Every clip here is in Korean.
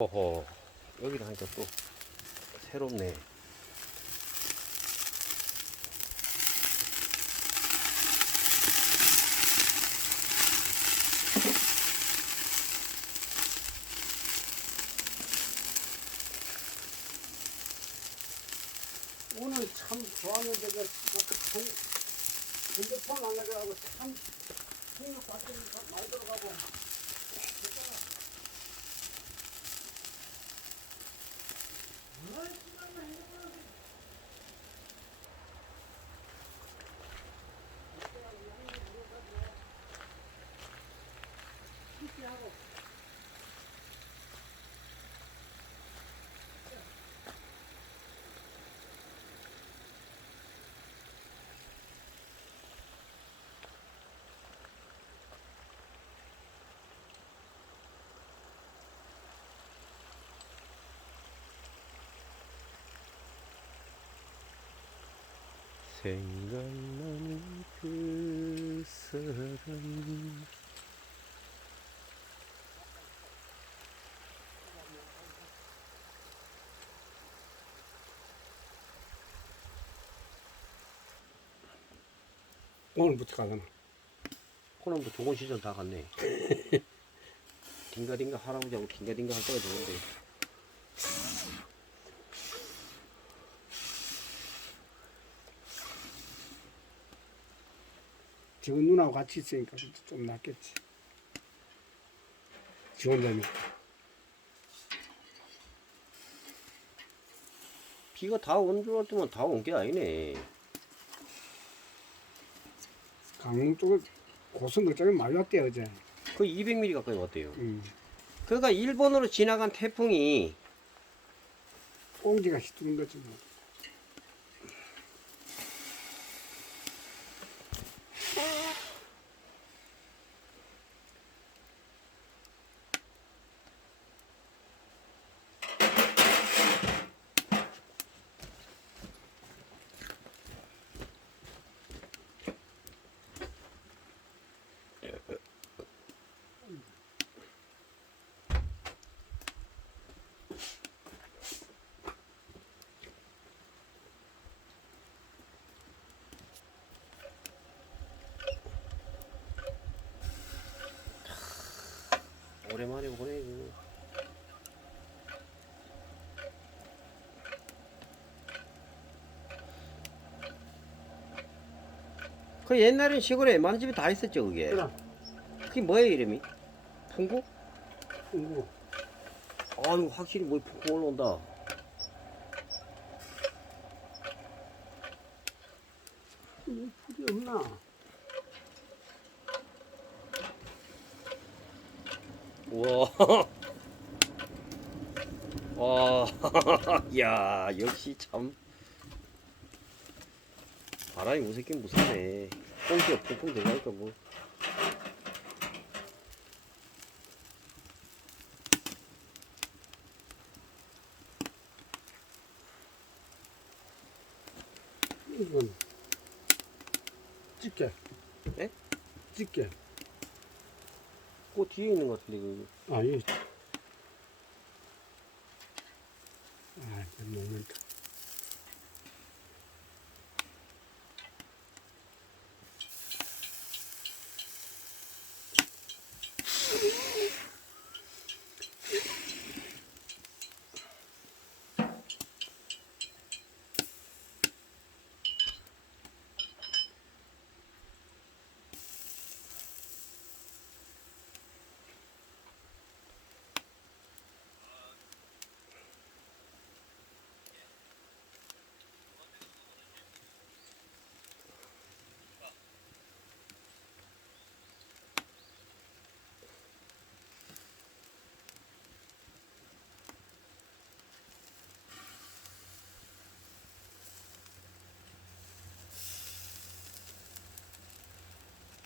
어허, 여기를 하니까 또 새롭네. 오늘 참 좋았는데 핸드폰 안 가져가고 참 풍력 배터리 많이 들어가고 생각나는 그 사람. 오늘부터 가잖아. 호남도 좋은 시절 다 갔네. 딩가딩가 할아버지하고 딩가딩가 할 때가 좋은데. 지금 누나하고 같이 있으니까 좀 낫겠지. 지 혼자니까. 비가 다 온 줄 알았더만 다 온 게 아니네. 강릉 쪽에 고성들 쪽에 많이 왔대 어제. 거의 200mm 가까이 왔대요. 음. 그러니까 일본으로 지나간 태풍이 꽁지가 휘두른 거지 뭐. 오랜만에 보네. 이거. 그 옛날엔 시골에 많은 집에 다 있었죠 그게. 그래. 그게 뭐예요 이름이? 풍구? 풍구. 아유 확실히 뭐 풍구 올라온다. 풀이 없나? 우와. 와. 야 역시 참 바람이 무섭긴 무섭네. 꽁지가 퐁퐁 들어가니까 뭐. 이건 집게. 예? 집게. 그 뒤에 있는 것 같은데 그. 아니. 아, 그 모멘트.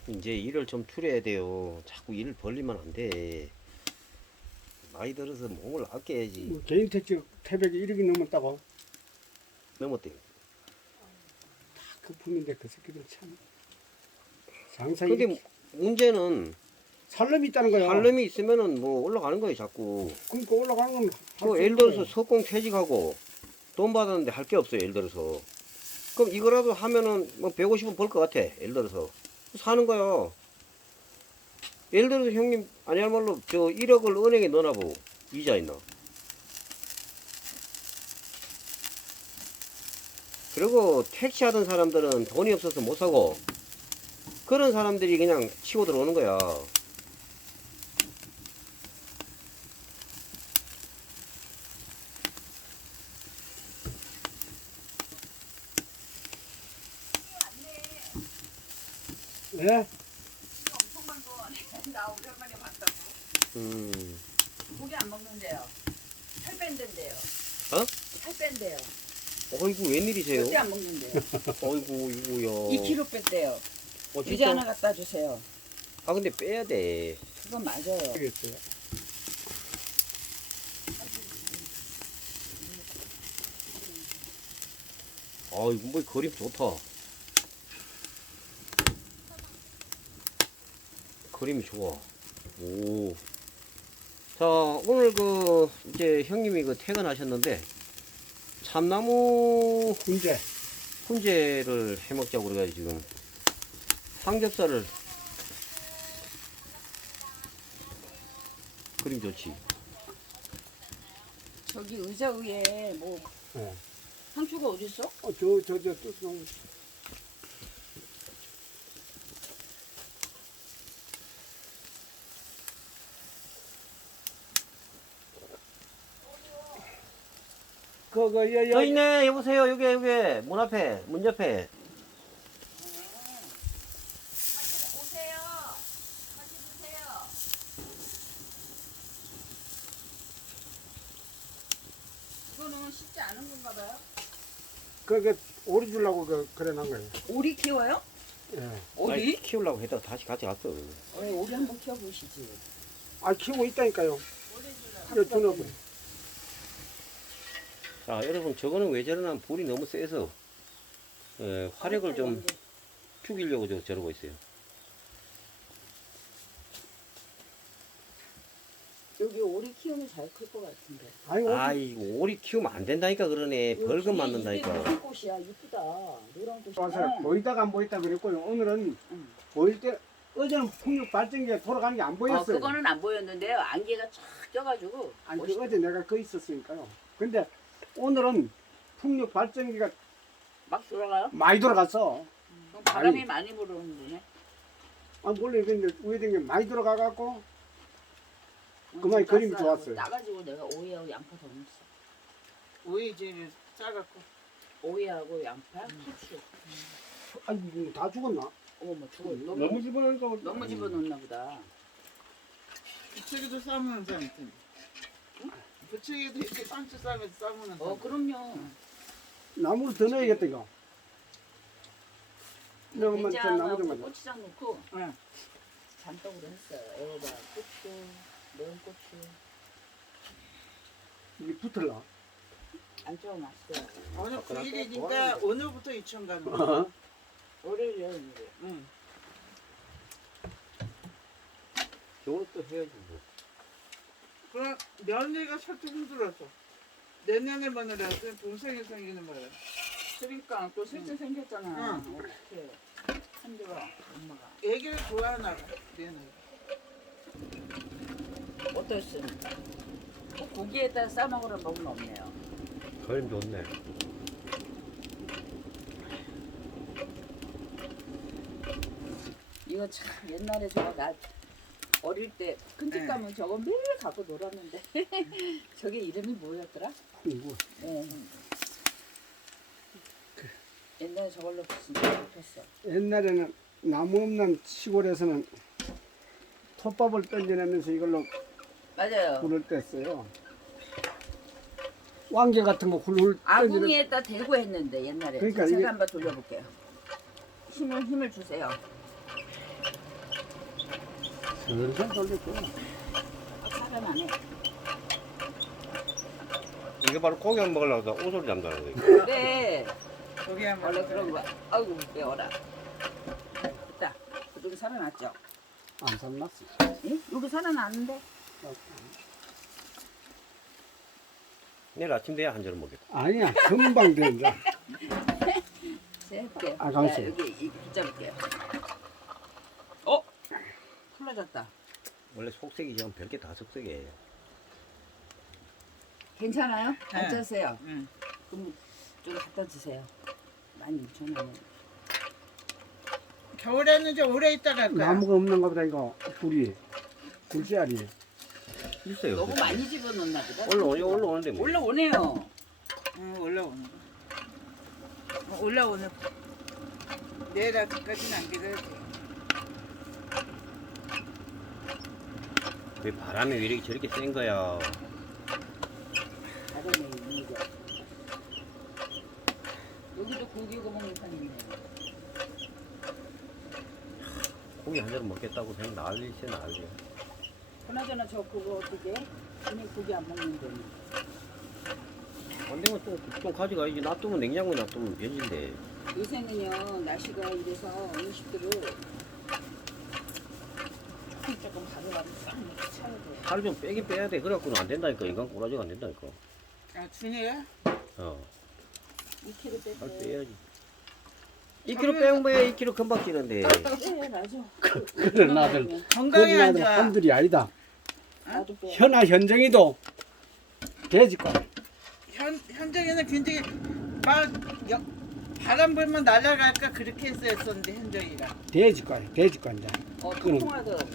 이제 일을 좀 줄여야 돼요. 자꾸 일을 벌리면 안 돼. 나이 들어서 몸을 아껴야지. 뭐 개인 택지 태백이 1억이 넘었다고? 넘었대요. 다 거품인데 그 새끼들 참 장사 근데 문제는 살림이 있다는 거야. 살림이 있으면은 뭐 올라가는 거예요, 자꾸. 그러니까 올라가는 건. 그 예를 들어서 석공 퇴직하고 돈 받았는데 할 게 없어요, 예를 들어서. 그럼 이거라도 하면은 뭐 150원 벌 것 같아, 예를 들어서. 사는 거야. 예를 들어서 형님, 아니야말로 저 1억을 은행에 넣어놔보. 이자 있나? 그리고 택시 하던 사람들은 돈이 없어서 못 사고, 그런 사람들이 그냥 치고 들어오는 거야. 예? 엄청 많고 나 오랜만에 봤다고. 고기 안 먹는데요. 살 뺀댄데요. 어? 살 뺀대요. 어이구, 웬일이세요? 절대 안 먹는데요. 어이구, 이구야. 2kg 뺐대요. 어, 의자 진짜? 하나 갖다 주세요. 아, 근데 빼야 돼. 그건 맞아요. 알겠어요. 아이고, 뭐, 그림 좋다. 그림이 좋아. 오. 자, 오늘 이제 형님이 퇴근하셨는데, 참나무 군제. 훈제를 해 먹자고 그래가지고 지금 삼겹살을. 그림 좋지. 저기 의자 위에 뭐 예. 상추가 어디 있어? 또. 저 있네, 여보세요. 여기, 문 앞에, 문 옆에. 오세요. 같이 드세요. 이거는 쉽지 않은 건가 봐요. 그게 오리 주려고 그래 놓은 거예요. 오리 키워요? 예. 오리? 아니, 키우려고 했다가 다시 같이 갔어. 오리 한번 키워보시지. 아, 키우고 있다니까요. 하루 주는 자, 여러분, 저거는 왜 저러나 불이 너무 세서, 화력을 좀 죽이려고 저러고 있어요. 여기 오리 키우면 잘 클 것 같은데. 아이고, 오리 키우면 안 된다니까 그러네. 벌금 이게 맞는다니까. 무슨 꽃이야? 이쁘다. 노란 꽃이. 와서 보이다가 안 보였다 그랬고요. 오늘은 응. 보일 때 어제는 풍력 발전기가 돌아가는 게 안 보였어요. 그거는 안 보였는데요. 안개가 쫙 껴가지고. 아니 그 멋있다. 어제 내가 거 있었으니까요. 근데 오늘은 풍력 발전기가 막 돌아가요? 많이 돌아갔어. 그럼 바람이 많이 불어오는데. 아 원래 근데 우회전기 많이 들어가 갖고 그만 그림이 좋았어요. 따가지고 내가 오이하고 양파 더 넣었어. 오이 제일 싸갖고 오이하고 양파, 후추. 아니 이거 다 죽었나? 어머 죽어. 너무 집어넣으니까 너무 집어넣나 보다. 부추기도 싸먹는 사람 있던데. 부추기도 이렇게 상추 싸면서 싸먹는 사람. 그럼요. 나무를 더 넣어야겠다 이거. 넣으면 저 나무 좀 된장하고 가져. 고추장 넣고 응. 잔떡으로 했어요. 애호박, 고추, 매운 고추. 이게 붙을라. 안 찍어 맛있어요. 오늘 아, 그래? 9일이니까 오늘부터 유치원 가는 거야. 어? 월요일이요 이제. 응. 저것도 해야지 뭐. 그럼 며느리가 살짝 힘들어서 내년에 마누라한테 동생이 생기는 거야. 그러니까 또 셋째 생겼잖아. 응. 어떻게 힘들어 엄마가. 애기를 좋아하나 봐. 내는. 어떠신? 꼭 고기에다 싸 먹으라 먹으면 없네요. 그림 좋네. 이거 참 옛날에 저거 나 어릴 때 큰 집 가면 저거 매일 갖고 놀았는데 저게 이름이 뭐였더라? 이거 네. 옛날에 저걸로 진짜 좋겠어. 옛날에는 나무 없는 시골에서는 톱밥을 던져내면서 이걸로 맞아요. 불을 뗐어요. 왕개 같은 거 훌훌 던지는. 아궁이에다 대고 했는데 옛날에. 그러니까 제가 이게- 한번 돌려볼게요. 힘을 주세요. 슬슬 돌렸고. 사람 안 해. 이게 바로 고기 안 먹으려고 오소리 난다는 거예요. 그래. 거기 한번 원래 그런 거야. 아이고 매워라. 됐다. 그좀 살아났죠. 안 삶았어. 예? 여기 살아났는데. 내일 아침 돼야 한 잔을 먹겠다. 아니야, 금방 된다. 제가 할게요. 아, 가만있어. 자, 여기 붙잡을게요. 풀어졌다. 원래 속색이 지금 별게 다 속색이에요. 괜찮아요? 네. 앉으세요. 응. 그럼 좀 갖다 주세요. 16,000원. 겨울에는 좀 오래 있다 갈 거야. 나무가 없는가 보다, 이거. 굴씨알이. 있어요. 너무 많이 집어넣나 보다. 올라오는데 뭐. 올라오네요. 응, 올라오는 거. 올라오는 거. 내일 아침까지는 안 기다려도 돼. 왜 바람이 왜 이렇게 저렇게 센 거야? 다르네, 이게. 여기도 고기 구멍이 있네. 고기 한 잔을 먹겠다고 그냥 난리세 난리. 그나저나 저 그거 어떻게? 오늘 고기 안 먹는데. 안 되면 좀 가져가야지. 놔두면 냉장고에 놔두면 변질돼. 요새는요 날씨가 이래서 음식들을 조금 가져가면 싹 이렇게 차야 돼. 살을 좀 빼긴 빼야 돼. 그래갖고는 안 된다니까. 인간 꼬라지가 안 된다니까. 아, 준이야? 어. 2kg 살 뺐대. 빼야지. 2kg 빼면 뭐야? 2kg 금방 찌는데. 네 맞아. 그래, 나들. 건강에 안 좋아. 한둘이 아니다. 나도 빼. 현아, 현정이도 돼지과. 현정이는 굉장히 바람 불면 날아갈까 그렇게 했었는데 현정이가. 돼지과인데. 통통하더라고.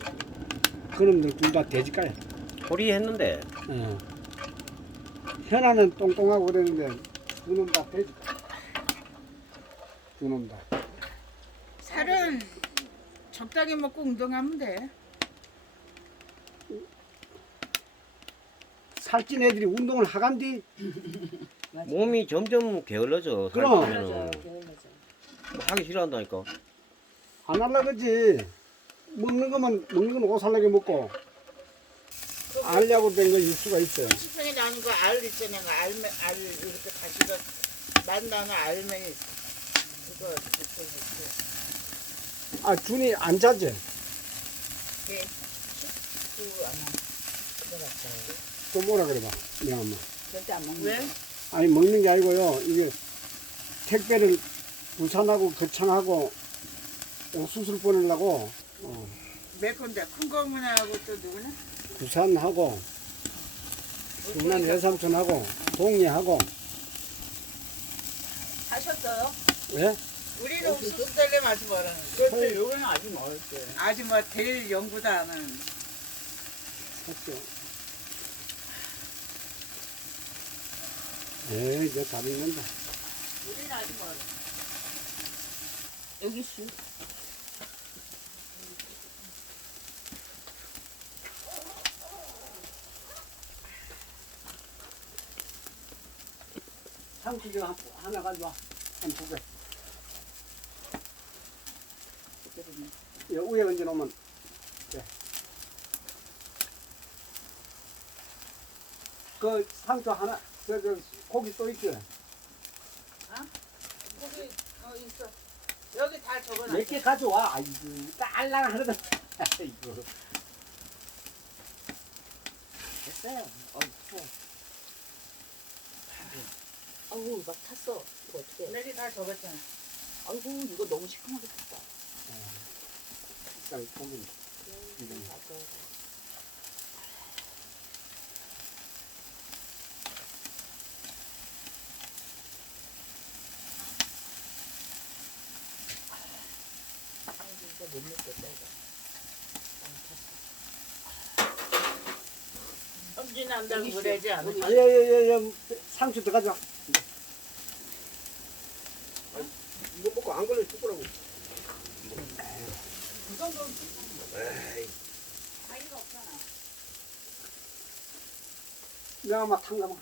그놈들 둘 다 돼지과야. 소리 했는데. 어. 현아는 똥똥하고 그랬는데 두놈 다 돼지과. 두놈 다. 살은 적당히 먹고 운동하면 돼. 살찐 애들이 운동을 하간디. 맞아. 몸이 점점 게을러져. 그럼. 살 빼면은. 게을러져. 하기 싫어한다니까. 안 할라 그지. 먹는 건 오살나게 먹고 알려고 된 거 육수가 있어요. 식성에 나는 거 알 있잖아. 알 이렇게 다시가 만나는 알맹이 그거 아, 준이 안 자지? 네. 식구 아마 들어갔어요. 또 뭐라 그래 봐. 네 엄마. 절대 안 먹는 왜? 거. 아니 먹는 게 아니고요. 이게 택배를 부산하고 거창하고 수술 보내려고 몇 건데 큰 거문하고 또 누구나? 부산하고 중남 외삼촌하고 동리하고 하셨어요? 왜? 우리는 옥수수 달래 마지 말라는 거. 그렇지. 요거는 아직 먹을 때. 아직 뭐 될 연구도 안 하는. 샀죠. 에이, 이제 다 익는다. 우리는 아직 먹을 여기 수. 상추 좀 하나 가져와. 한 두 개. 이 위에 얹어 놓으면 돼. 그 상추 하나, 저 고기 또 있지? 거기 있어. 여기 다 적어놨어. 몇 개 가져와. 아이고, 딸랑 하려다. 아이고. 됐어요. 쳐. 아우 막 탔어. 이거 어떻게? 여기 다 적었잖아. 아이고 이거 너무 시큼하게 탔다. 일단 보면 맞아. 이거 못 먹겠다 이거. 엄지 난다고 그러지 않아? 아니, 상추 더 가져와. 이거 먹고 안 걸려 죽으라고. 그 정도는 에이. 아이가 없잖아. 내가 막 탕가마.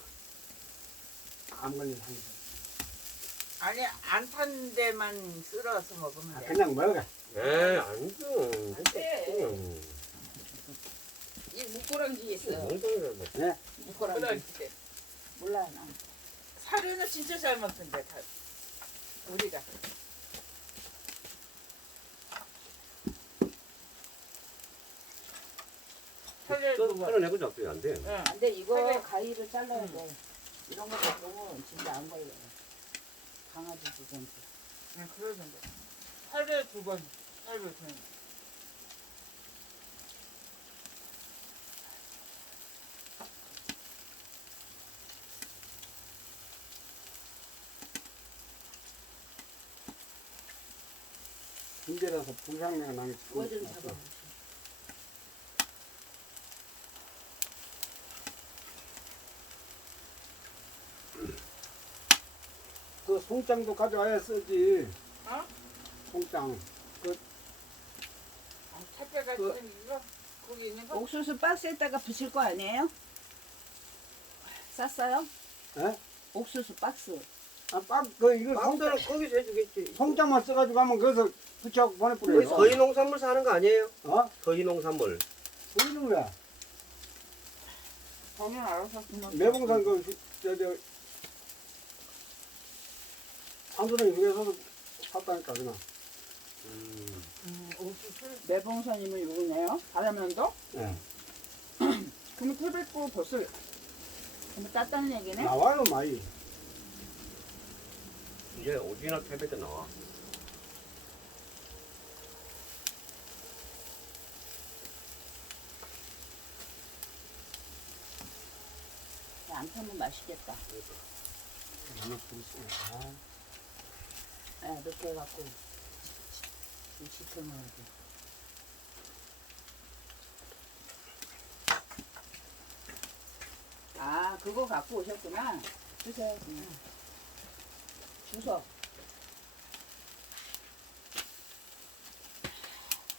안 걸린 상추. 아니 안 탄 데만 쓸어서 먹으면 돼. 그냥 먹어. 에이, 아니죠. 안 돼. 이 무꼬랑지 있어요. 네. 무꼬랑지. 그래. 몰라요 난. 사료는 진짜 잘 먹던데 다. 우리가. 살려야 두 번. 끊어내고 잡수면 안 돼. 응. 근데 이거 그래. 가위를 잘라야 돼. 이런 거 보면 진짜 안 걸려요. 강아지 주전지. 응, 그러면 돼. 살려야 두 번. 살려야 두 번. 군대라서 불상내가 나는 게 그거 좀 잡아. 그 송장도 가져와야 쓰지. 어? 송장. 차뼈가 그- 지금 이거 거기 있는 거? 옥수수 박스에다가 붙일 거 아니에요? 쌌어요? 예? 옥수수 박스. 아, 그 이거 마음대로 거기서 해주겠지. 송장만 써가지고 하면 거기서 붙여 보내버려요. 거의 농산물 사는 거 아니에요? 어? 거의 농산물. 보이는 거야. 저는 알아서 그만. 매봉산 저 한소령 휴게소도 샀다니까 그냥. 옥수수. 매봉선이면 요거네요. 바라면도? 예. 그럼 풀백고 벌써 너무 땄다는 얘기네? 나와요 많이. 이제 오리지널 패배도 나와. 안 타면 맛있겠다. 네, 이렇게 해갖고 지켜놔야 돼. 아, 그거 갖고 오셨구나. 주세요. 주소.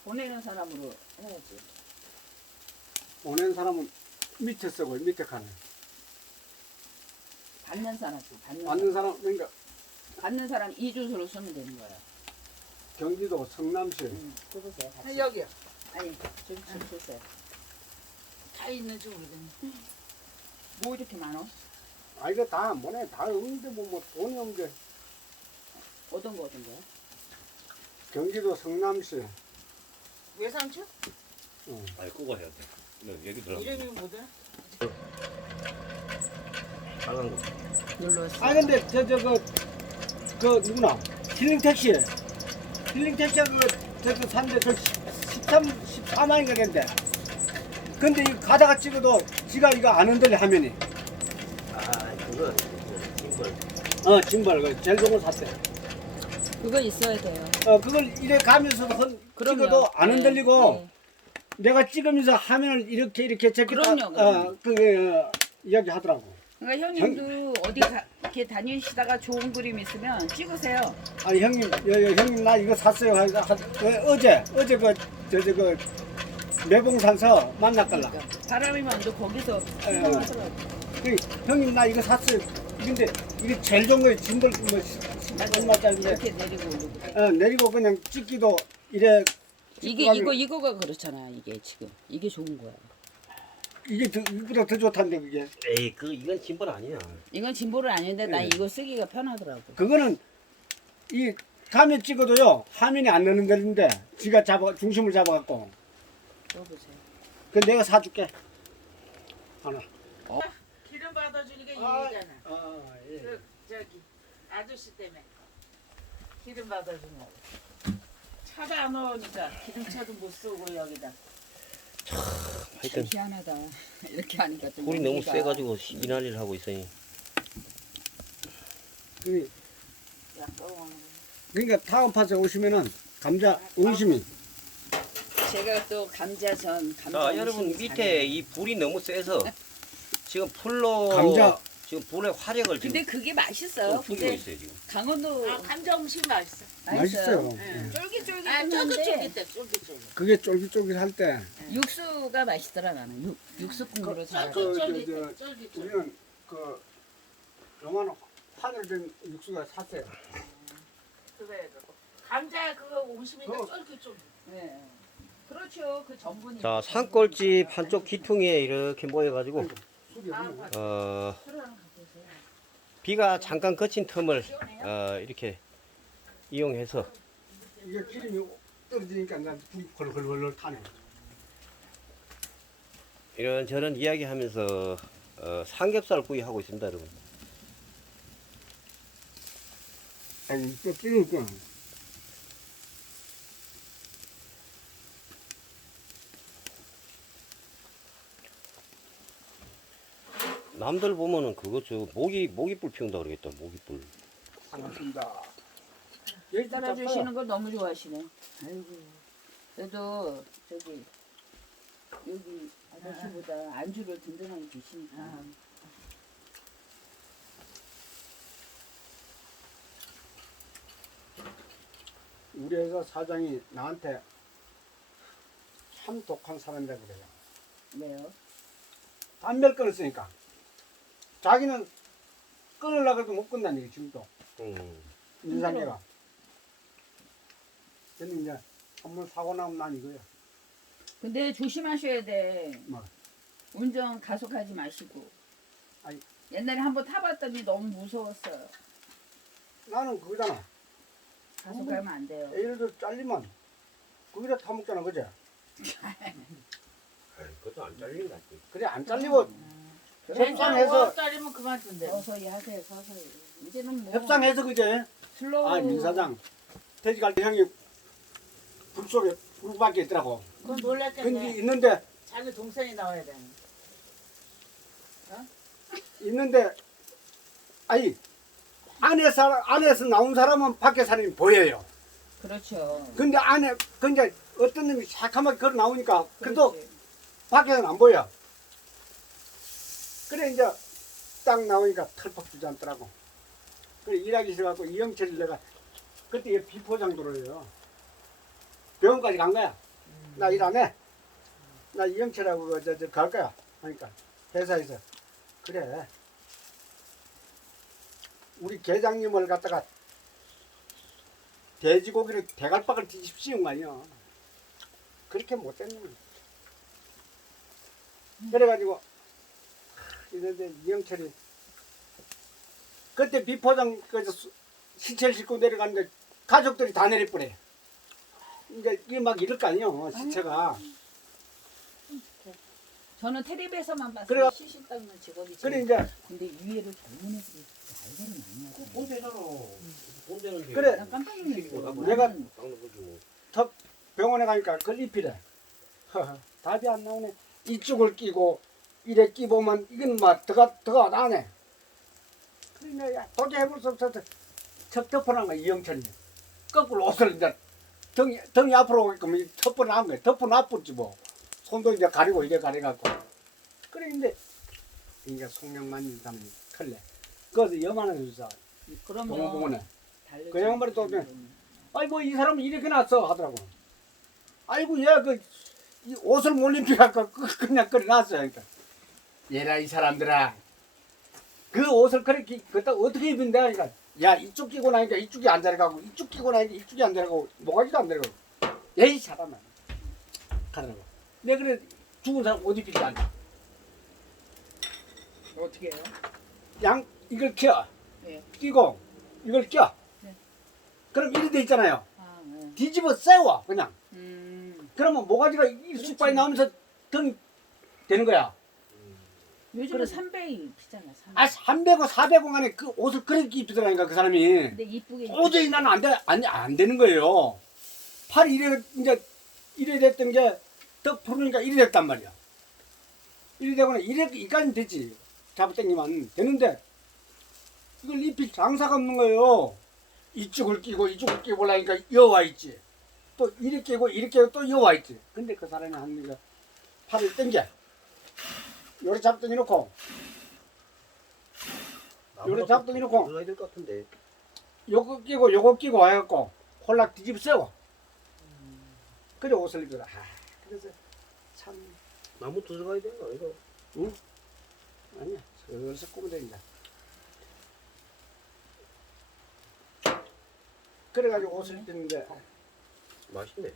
보내는 사람으로 해야지. 보낸 사람은 밑에 쓰고 밑에 칸에. 받는 사람, 받는 사람 그러니까 받는 사람 이 주소로 쓰면 되는 거예요. 경기도 성남시. 그거세요. 아, 여기요. 아니, 저기 주세요. 다 있는지 모르겠네. 뭐 이렇게 많어? 아 이거 다 뭐네 다 없는데 뭐 돈이 없는데. 어떤 거? 경기도 성남시. 외상추? 아니 그거 해야 돼. 얘기 들어. 이름이 뭐더라? 빨간 거. 눌렀어. 아 근데 그 누구나 힐링 택시 그저 산데 그 14만인가 된대. 근데 이 가다가 찍어도 지가 이거 안 흔들려 화면이. 아 그거 짐벌. 짐벌 그 제일 좋은 거 샀대. 그거 있어야 돼요. 그걸 이래 가면서도 찍어도 안 흔들리고 내가 찍으면서 화면을 이렇게 제끼다 그럼요. 이야기 하더라고. 그러니까 형님도 어디 이렇게 다니시다가 좋은 그림 있으면 찍으세요. 아니 형님 나 이거 샀어요. 어제 그 매봉산서 만났걸라. 그러니까 바람이 먼저 거기서 예. 하더라고. 형님 나 이거 샀어요. 근데 이게 제일 좋은 거예요. 짐벌 뭐 맞아. 얼마짜리인데 이렇게 내리고 올리고. 내리고 그냥 찍기도 이래. 이게 이거가 그렇잖아. 이게 지금 이게 좋은 거야. 이게 이보다 더 좋단데 그게. 에이 이건 짐벌 아니야. 이건 진보를 아닌데 나 예. 이거 쓰기가 편하더라고. 그거는 이 화면 찍어도요 화면이 안 넣는 데인데 지가 중심을 잡아갖고. 써보세요. 그 내가 사줄게. 하나. 기름 받아주니까 이기잖아. 예. 그 저기 아저씨 때문에 기름 받아주는 거. 차도 안 오니까 기름차도 못 쓰고 여기다. 참 하여튼 희한하다. 이렇게 하니까 좀 불이 너무 여기가 세가지고 이 난리를 하고 있으니. 그러니까 다음 파서 오시면은 감자 옹심이. 제가 또 감자전 자 감자 여러분 음식 밑에 잘해요. 이 불이 너무 세서 지금 풀로 감자. 지금 불의 화력을 지금 근데 그게 맛있어요. 좀 풀고 근데 있어요 지금. 강원도 아 감자 음식 맛있어. 맛있어요. 예. 쫄깃쫄깃 아 한데 쫄깃쫄깃해 쫄깃쫄깃. 그게 쫄깃쫄깃할 때. 육수가 맛있더라 나는. 육수 국물을 잘. 쫄깃쫄깃해 쫄깃쫄깃. 우리는 그 요만 화늘된 육수가 샀어요. 그래 감자 그거 음식이니까 그거- 쫄깃쫄깃. 네. 그렇죠. 그 전분이. 자 산골집 한쪽 귀퉁이에 이렇게 모여가지고 술이 없네. 비가 잠깐 그친 틈을 이렇게 이용해서 이게 기름이 떨어지니까 난 불이 헐헐헐 타네. 이런저런 이야기하면서 삼겹살 구이 하고 있습니다, 여러분. 아니, 또 찌니까. 남들 보면은 그거 저 모기불 피운다 그러겠다. 모기불. 반갑습니다. 열 따라주시는 거 너무 좋아하시네. 아이고. 그래도 저기 여기 아저씨보다 안주를 든든하게 주시니까. 우리 회사 사장이 나한테 참 독한 사람이라 그래요. 왜요? 담배를 끊었으니까. 자기는 끊으려고 해도 못 끊다니, 지금도. 인상계가. 근데 이제 한번 사고 나면 난 이거야. 근데 조심하셔야 돼. 뭐? 운전 가속하지 마시고. 아니. 옛날에 한번 타봤더니 너무 무서웠어요. 나는 그거잖아. 가속하면 안 돼요. 예를 들어 잘리면 거기다 타먹잖아, 그제? 그것도 안 잘린다. 그래, 안 잘리고 협상해서, 협상해서 그만둔대. 서서히 하세요, 서서히. 이제는 뭐 협상해서 그제? 슬로우. 아, 민사장. 퇴직할 때 형이 불 속에 불 밖에 있더라고. 그건 근데 놀랐겠네. 있는데, 자기 동생이 나와야 돼. 아니, 안에서 나온 사람은 밖에 사람이 보여요. 그렇죠. 근데 근데 어떤 놈이 새카맣게 걸어 나오니까, 그래도 그렇지. 밖에서는 안 보여. 그래, 이제 딱 나오니까 털퍽 주지 않더라고. 그래, 일하기 싫어갖고 이영철을 내가, 그때 얘 비포장도로예요. 병원까지 간 거야. 나 일 안 해. 나 이영철하고 갈 거야. 하니까 회사에서 그래. 우리 계장님을 갖다가 돼지고기를 대갈박을 뒤집시는 거 아니야. 그렇게 못된 놈을. 그래가지고 이런데 이영철이 그때 비포장 시체를 싣고 내려가는데 가족들이 다 내려버려. 이제 이게 막 이럴 거 아니에요, 시체가. 저는 텔레비에서만 봤어요. 그래요. 시신 닦는 직업이. 그래 이제 근데 위에를 젊은 애들이 알바를 많이 하고. 본대잖아. 본대는 그래. 난 깜짝 놀랐어. 내가 닦는 거지 뭐. 병원에 가니까 그걸 입히래. 답이 안 나오네. 이쪽을 끼고 이래 끼보면 이건 막 더가 나네. 그래 야 도저히 해볼 수 없어서 첫 덮어놓은 거야 이영철이. 거꾸로 옷을 이제 등이 앞으로 오게끔 덮어놓은 거야. 덮어놔붙지 뭐. 손도 이제 가리고 이래 가려갖고. 그래 근데 이제 송명만 있다면 털래. 그래서 여만한 주사 동호공원에. 다르죠. 그 양반이 또 아이 뭐 이 사람은 이렇게 났어 하더라고. 아이고 얘 이 옷을 못 입히니까 그냥 끓여놨어요. 그러니까 얘라 이 사람들아 그 옷을 그렇게 그때 어떻게 입은다 그러니까 야 이쪽 끼고 나니까 이쪽이 안 자라가고 이쪽 끼고 나니까 이쪽이 안 자라가고 모가지가 안 자라가고 에이 사람아 하더라고. 내가 그래 죽은 사람 옷 입히지 않아. 어떻게 해요? 양 이걸 켜 네. 끼고 이걸 껴. 네. 그럼 이리 돼 있잖아요. 아, 네. 뒤집어 세워 그냥. 그러면 모가지가 그렇지. 이쑥발이 나오면서 등이 되는 거야. 요즘은 그래. 300 입히잖아. 300. 아 300원 400원 간에 그 옷을 그렇게 입히더라니까 그 사람이. 근데 이쁘게. 도저히 나는 안 되는 거예요. 팔이 이래 됐던 게 더 푸르니까 이래 됐단 말이야. 이래 되거나 이까지는 되지. 잡아당기면 되는데 이걸 입힐 장사가 없는 거예요. 이쪽을 끼고 이쪽을 끼고 올라니까 여와 있지. 또 이렇게 끼고 이렇게 끼고 또 여와 있지. 근데 그 사람이 하는 게 팔을 당겨. 요래 잡더니 놓고 요래 잡더니 놓고 들어가야 될 것 같은데. 요거 끼고 와갖고 홀락 뒤집어 세워. 그래 옷을 입더라. 그래서 참 나무 들어가야 되는 거 아니가? 응? 아니야. 슬슬 꾸면 된다. 그래가지고 옷을 입는데 맛있네.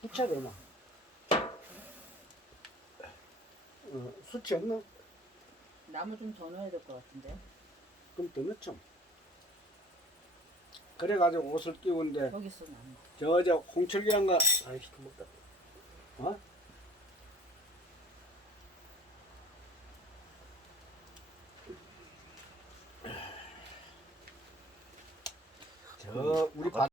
부채 얼마? 수치 없나? 나무 좀 더 넣어야 될 것 같은데. 그럼 더 넣죠. 그래가지고 옷을 끼우는데 여기서 나무. 저 홍철기란 거 아이씨 먹다. 어? 저 우리 밭